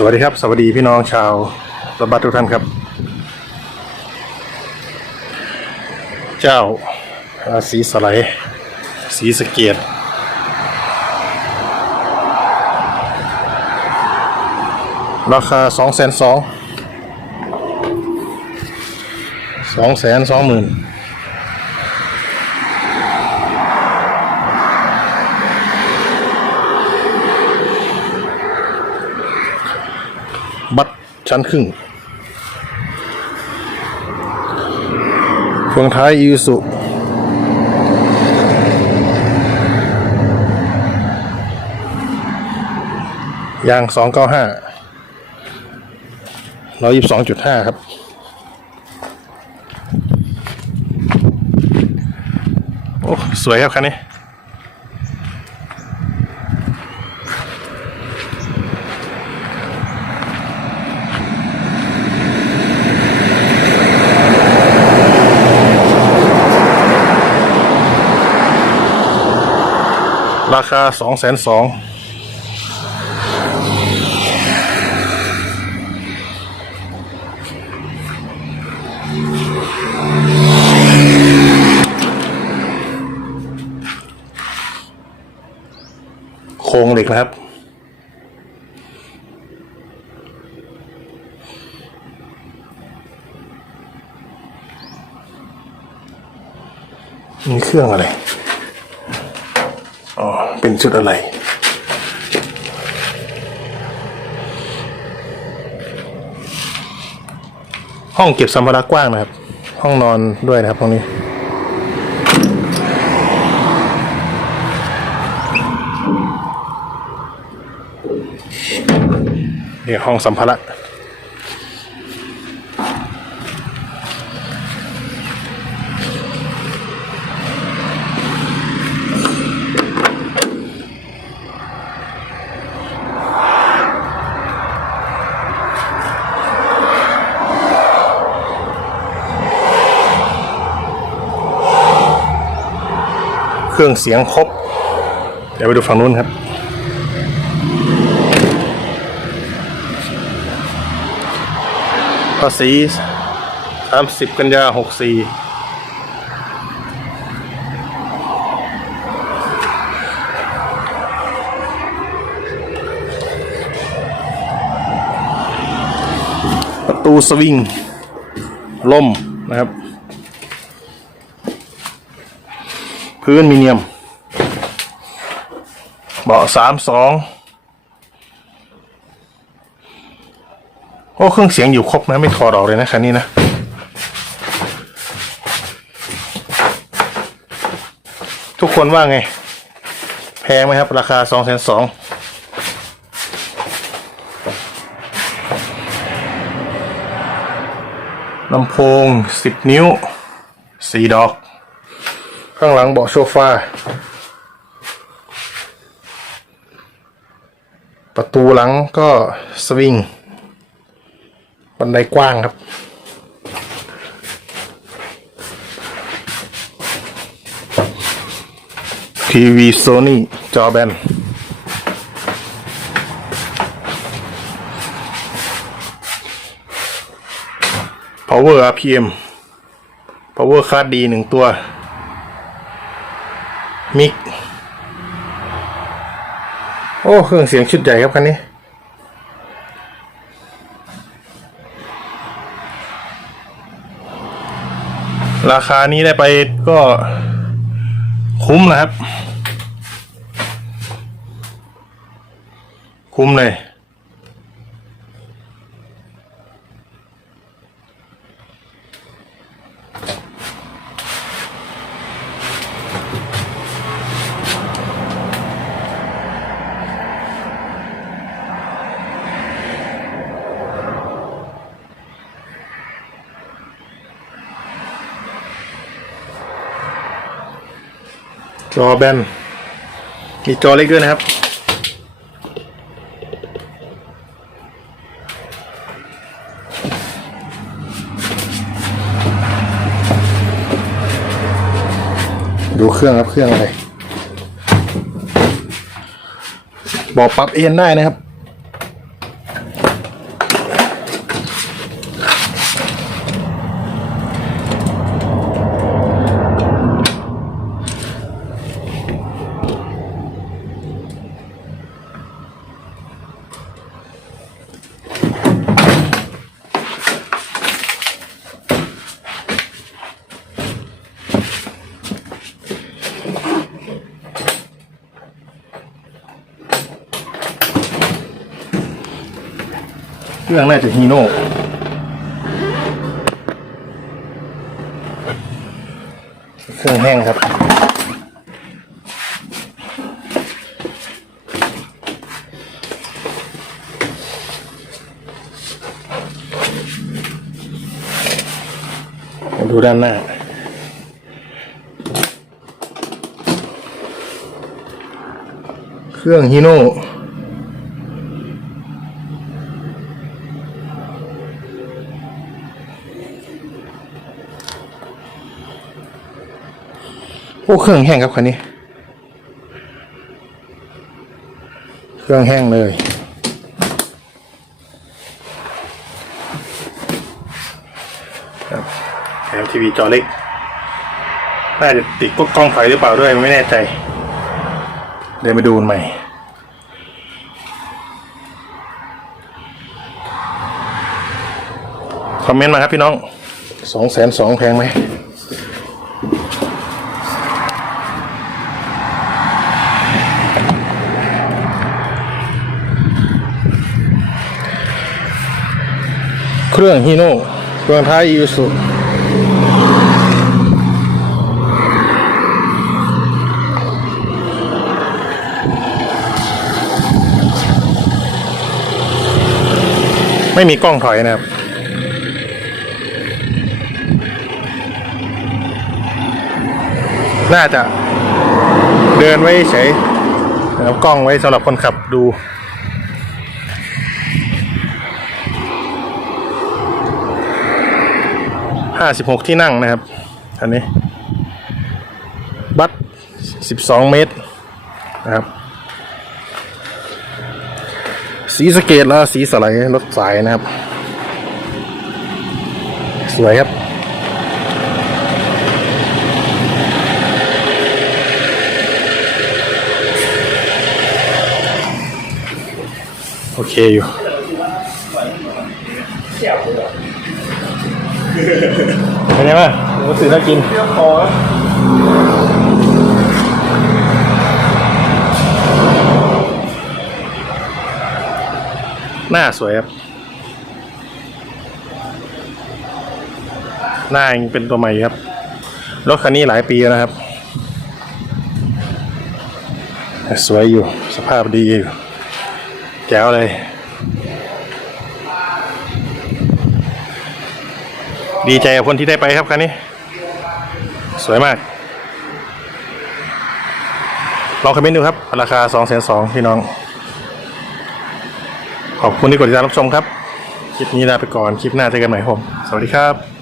สวัสดีครับ สวัสดีพี่น้องชาวรถบัสทุกท่านครับ เจ้าสีสไลด์สีสเกียดราคาสองแสนสองสองแสนสองหมื่น บัตรชั้นครึ่งเฟืองท้ายอีสุยางสองเก้าห้าร้อยยี่สิบสองจุดห้าครับ โอ้ สวยครับคันนี้ ราคาสองแสนสองโครงเหล็กนะครับนี่เครื่องอะไร เป็นชุดอะไร ห้องเก็บสัมภาระกว้างนะครับ ห้องนอนด้วยนะครับห้องนี้นี่ห้องสัมภาระ เครื่องเสียงครบ เดี๋ยวไปดูฝั่งนู้นครับภาษีสามสิบกันยาหกสี่ประตูสวิงล่มนะครับ พื้นมีเนียม เบาะสามสองโอ้เครื่องเสียงอยู่ครบนะ ไม่ถอดออกเลยนะคันนี้นะ ทุกคนว่าไง แพงไหมครับ ราคาสองแสนสองลำโพงสิบนิ้วสี่ดอก ข้างหลังเบาะโซฟา ประตูหลังก็สวิง บันไดกว้างครับ ทีวีโซนี่จอแบน power RPM power card D หนึ่งตัว มิก โอ้ เครื่องเสียงชุดใหญ่ครับคันนี้ ราคานี้ได้ไปก็คุ้มนะครับ คุ้มเลย จอแบนมีจอเล็กด้วยนะครับ ดูเครื่องครับเครื่องอะไร บอกปรับเอ็นได้นะครับ เครื่องน่าจะฮีโน่เครื่องแห้งครับมาดูด้านหน้าเครื่องฮีโน่ โอ้เครื่องแห้งครับคันนี้ เครื่องแห้งเลย ครับแถมทีวีจอเล็ก น่าจะติดพวกกล้องถอยหรือเปล่าด้วยไม่แน่ใจ เดี๋ยวมาดูใหม่คอมเมนต์มาครับพี่น้อง สองแสนสองแพงไหม เครื่องฮีโน่เครื่องท้ายอีสุไม่มีกล้องถอยนะครับน่าจะเดินไว้เฉยนะครับกล้องไว้สำหรับคนขับดู ห้าสิบหกที่นั่งนะครับอันนี้ บัตสิบสองเมตรนะครับสีสเกตแล้วสีสไลด์รถสายนะครับ สวยครับโอเคอยู่ เป็นไงบ้างรู้สึกน่ากินหน้าสวยครับ หน้ายังเป็นตัวใหม่ครับ รถคันนี้หลายปีแล้วนะครับ สวยอยู่ สภาพดีอยู่แจ๋วเลย ดีใจกับคนที่ได้ไปครับคันนี้ สวยมาก ลองคอมเมนต์ดูครับ ราคา2องแสนสองพี่น้อง ขอบคุณที่กดติดตามรับชมครับ คลิปนี้ลาไปก่อน คลิปหน้าเจอกันใหม่ครับผม สวัสดีครับ